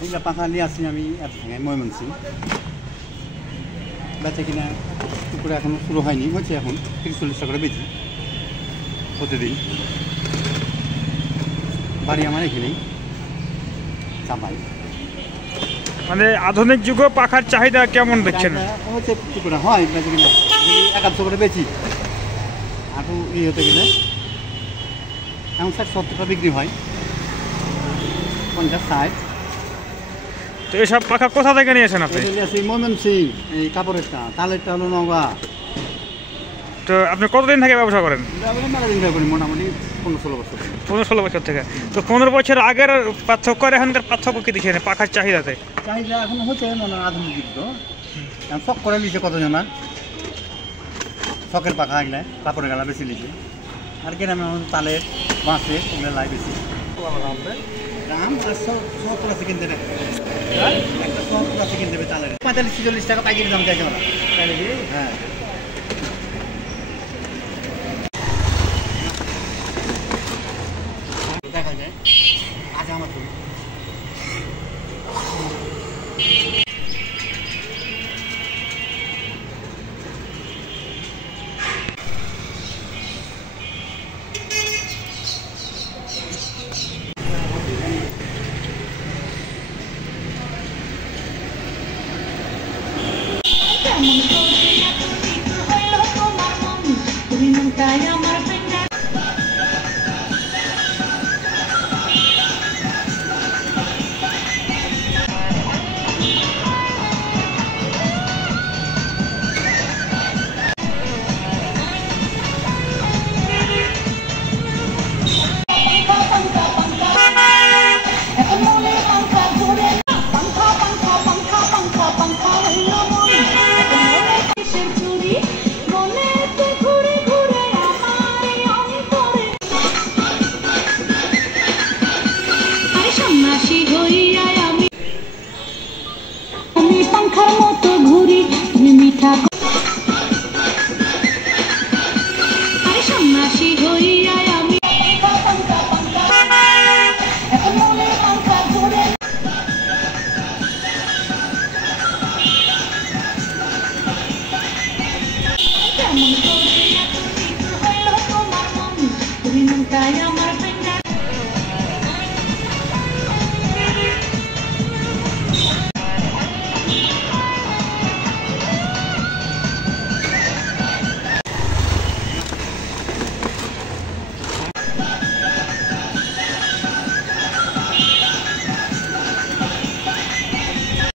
এইগুলা পাখা নিয়ে আসছি আমি ময়মনসিং বেচে কিনা টুকরা এখনো শুরু হয়নি, হচ্ছে এখন 30-40 টাকা করে বেচি প্রতিদিন। বাড়ি আমার এখানেই চাপাই। মানে আধুনিক যুগে পাখার চাহিদা কেমন দেখছেন? হচ্ছে টুকরা হয় বেচে কিনা 150 করে বেচি। আরও হতে গেলে এখন 60-70 টাকা বিক্রি হয়, 50-60। তো এসব পাখা কোথা থেকে নিয়েছেন আপনি? ময়মনসিং, এই কাপড়েরটা, তালেরটা হলো নওগাঁ। তো আপনি কতদিন থেকে ব্যবসা করেন? মেলাদিন করি, মোটামুটি 15-16 বছর। 15-16 বছর থেকে। তো 15 বছর আগের পার্থক্য আর এখনকার পার্থক্য কি দেখেন পাখার চাহিদাতে? চাহিদা এখন হচ্ছে মনে হয় আধুনিক যুক্ত। শখ করে লিখে কতজন, শখের পাখা এগুলো কাপড়ের গালা বেশি লিখে। আর গ্রামে তালের বাঁশের এগুলো লাই বেশি। দাম 70 কিনতে দেবে, একটা 70 কিনতে দেবে তালের। 45-40 টাকা পাইকারি দাম চাইছে ওরা। হ্যাঁ, দেখা যায় আজ আমার তুমি